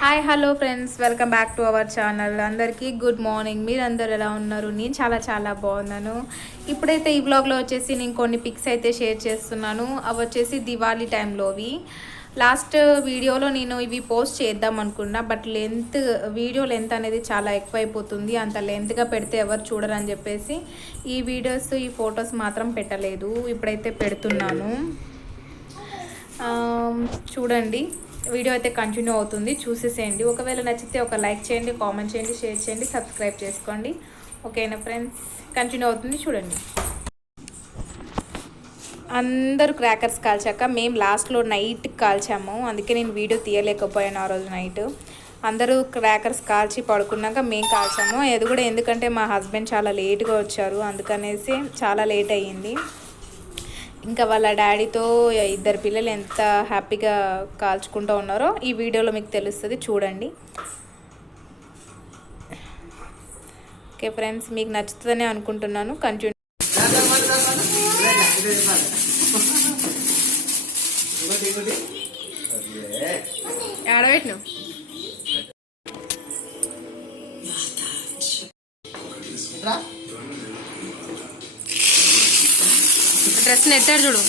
Hi hello friends, welcome back to our channel. అందరికీ good morning. మీరు అందరు ఎలా ఉన్నారు? నేను చాలా చాలా బాగున్నాను. ఇప్పుడైతే ఈ వ్లాగ్లో వచ్చేసి నేను కొన్ని పిక్స్ అయితే షేర్ చేస్తున్నాను. అవి వచ్చేసి దివాళీ టైంలోవి. లాస్ట్ వీడియోలో నేను ఇవి పోస్ట్ చేద్దాం అనుకున్నా, బట్ వీడియో లెంత్ అనేది చాలా ఎక్కువైపోతుంది. అంత లెంత్గా పెడితే ఎవరు చూడరని చెప్పేసి ఈ వీడియోస్ ఈ ఫొటోస్ మాత్రం పెట్టలేదు. ఇప్పుడైతే పెడుతున్నాను. చూడండి, వీడియో అయితే కంటిన్యూ అవుతుంది, చూసేసేయండి. ఒకవేళ నచ్చితే ఒక లైక్ చేయండి, కామెంట్ చేయండి, షేర్ చేయండి, సబ్స్క్రైబ్ చేసుకోండి. ఓకేనా ఫ్రెండ్స్, కంటిన్యూ అవుతుంది చూడండి. అందరూ క్రాకర్స్ కాల్చాక మేము లాస్ట్లో నైట్ కాల్చాము, అందుకే నేను వీడియో తీయలేకపోయాను ఆ రోజు నైట్. అందరూ క్రాకర్స్ కాల్చి పడుకున్నాక మేము కాల్చాము. అది కూడా ఎందుకంటే మా హస్బెండ్ చాలా లేట్గా వచ్చారు, అందుకనేసి చాలా లేట్ అయ్యింది. ఇంకా వాళ్ళ డాడీతో ఇద్దరు పిల్లలు ఎంత హ్యాపీగా కాల్చుకుంటూ ఉన్నారో ఈ వీడియోలో మీకు తెలుస్తుంది, చూడండి. ఓకే ఫ్రెండ్స్, మీకు నచ్చుతుందని అనుకుంటున్నాను. కంటిన్యూ. ఆడబెట్టిను డ్రెస్ నెట్టాడు చూడు.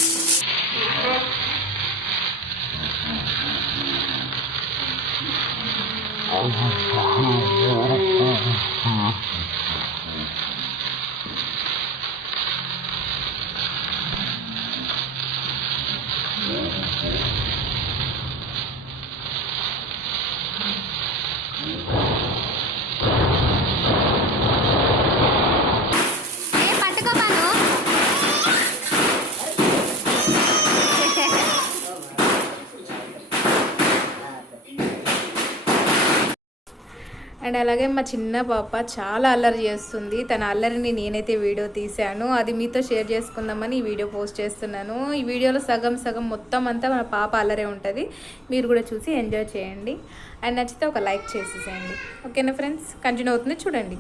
అండ్ అలాగే మా చిన్న పాప చాలా అల్లరి చేస్తుంది. తన అల్లరిని నేనైతే వీడియో తీశాను, అది మీతో షేర్ చేసుకుందామని ఈ వీడియో పోస్ట్ చేస్తున్నాను. ఈ వీడియోలో సగం సగం మొత్తం అంతా మన పాప అల్లరే ఉంటుంది. మీరు కూడా చూసి ఎంజాయ్ చేయండి. అండ్ నచ్చితే ఒక లైక్ చేసేసేయండి. ఓకేనా ఫ్రెండ్స్, కంటిన్యూ అవుతుంది చూడండి.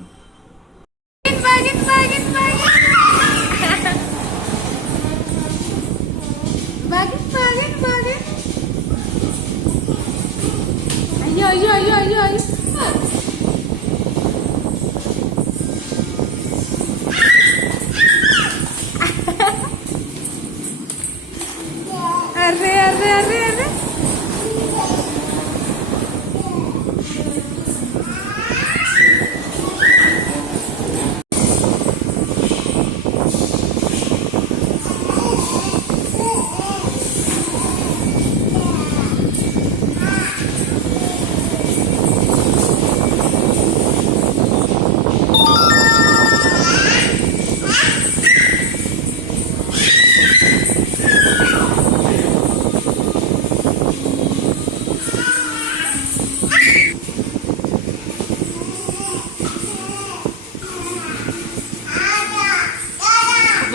అయ్యో అయ్యో అయ్యో అయ్యో అయ్యో అరే అరే అరే అరే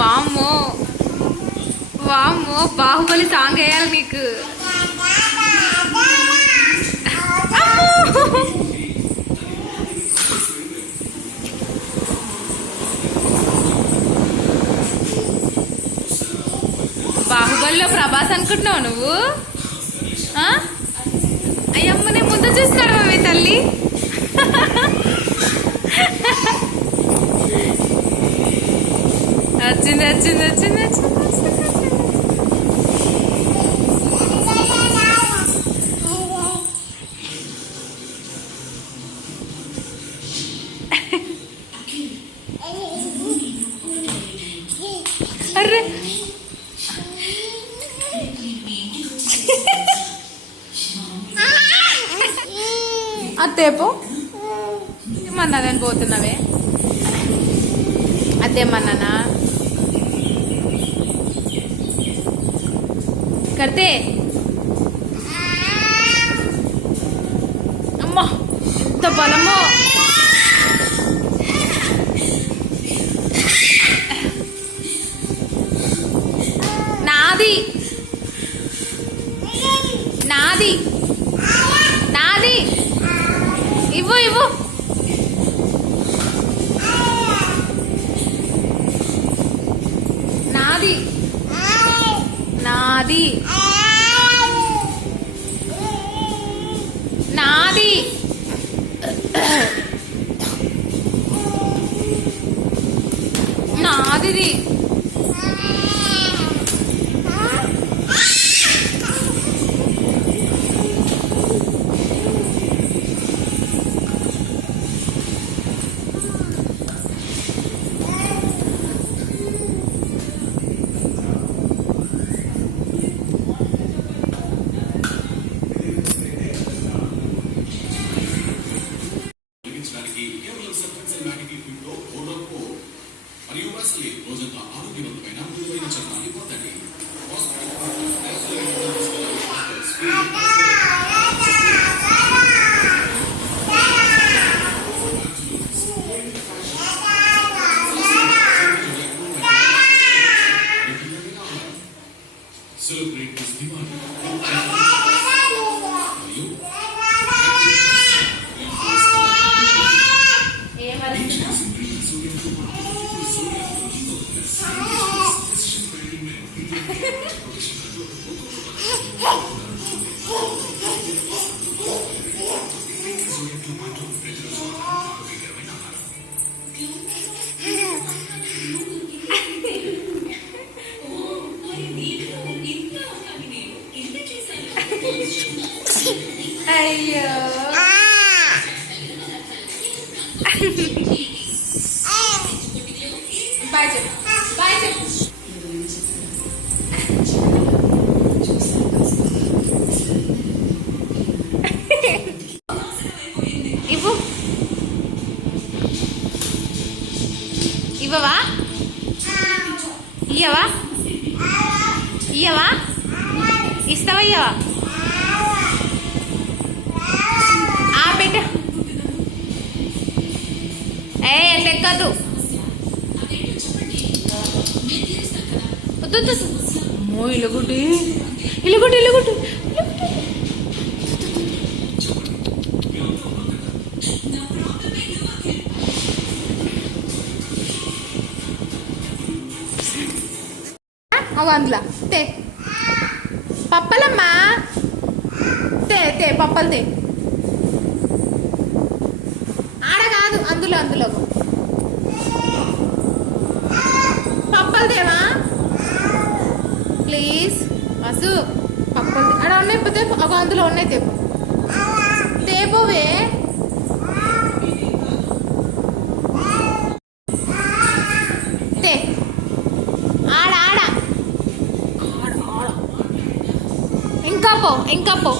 వామ్మో వామ్మో, బాహుబలి సాంగ్ వేయాలి నీకు. బాహుబలిలో ప్రభాస్ అనుకుంటున్నావు నువ్వు? అయ్యమ్మ, నేను ముందు చూసినాడు మీ తల్లి. వచ్చింది వచ్చింది వచ్చింది వచ్చింది. అరే అత్తేపో ఏమన్నా నేను పోతున్నావే? అదేమన్నానా करते అమ్మా, ఎంత బలమో. నాది నాది నాది, ఇవ్వు ఇవ్వు. నాది నాది నాది నాదిది రోజంతా ఆరోగ్యవంతమైన మృదువైన చర్మాన్ని పొందండి. Celebrate this Diwali. అయ్యో బాయ్ చెప్పు బాయ్ చెప్పు ఇవ్వు ఇవ్వవా ఇయ్యవా ఇయ్యవా ఇస్తావా ఇయ్యవా పెట్ట ఏ ఎక్కదు ఇలుగుడ్డి ఇలుగుడ్డి ఇలుగుడ్డి అందులో తే పప్పలమ్మా తే తే పప్పలు తే అందులో అందులో పప్పలు దేవా ప్లీజ్ అసు పప్పలు అక్కడ ఉన్నాయి తేపు ఒక అందులో ఉన్నాయి తేపు తేపోవే తే ఆడ ఆడ ఇంకా పో ఇంకా పో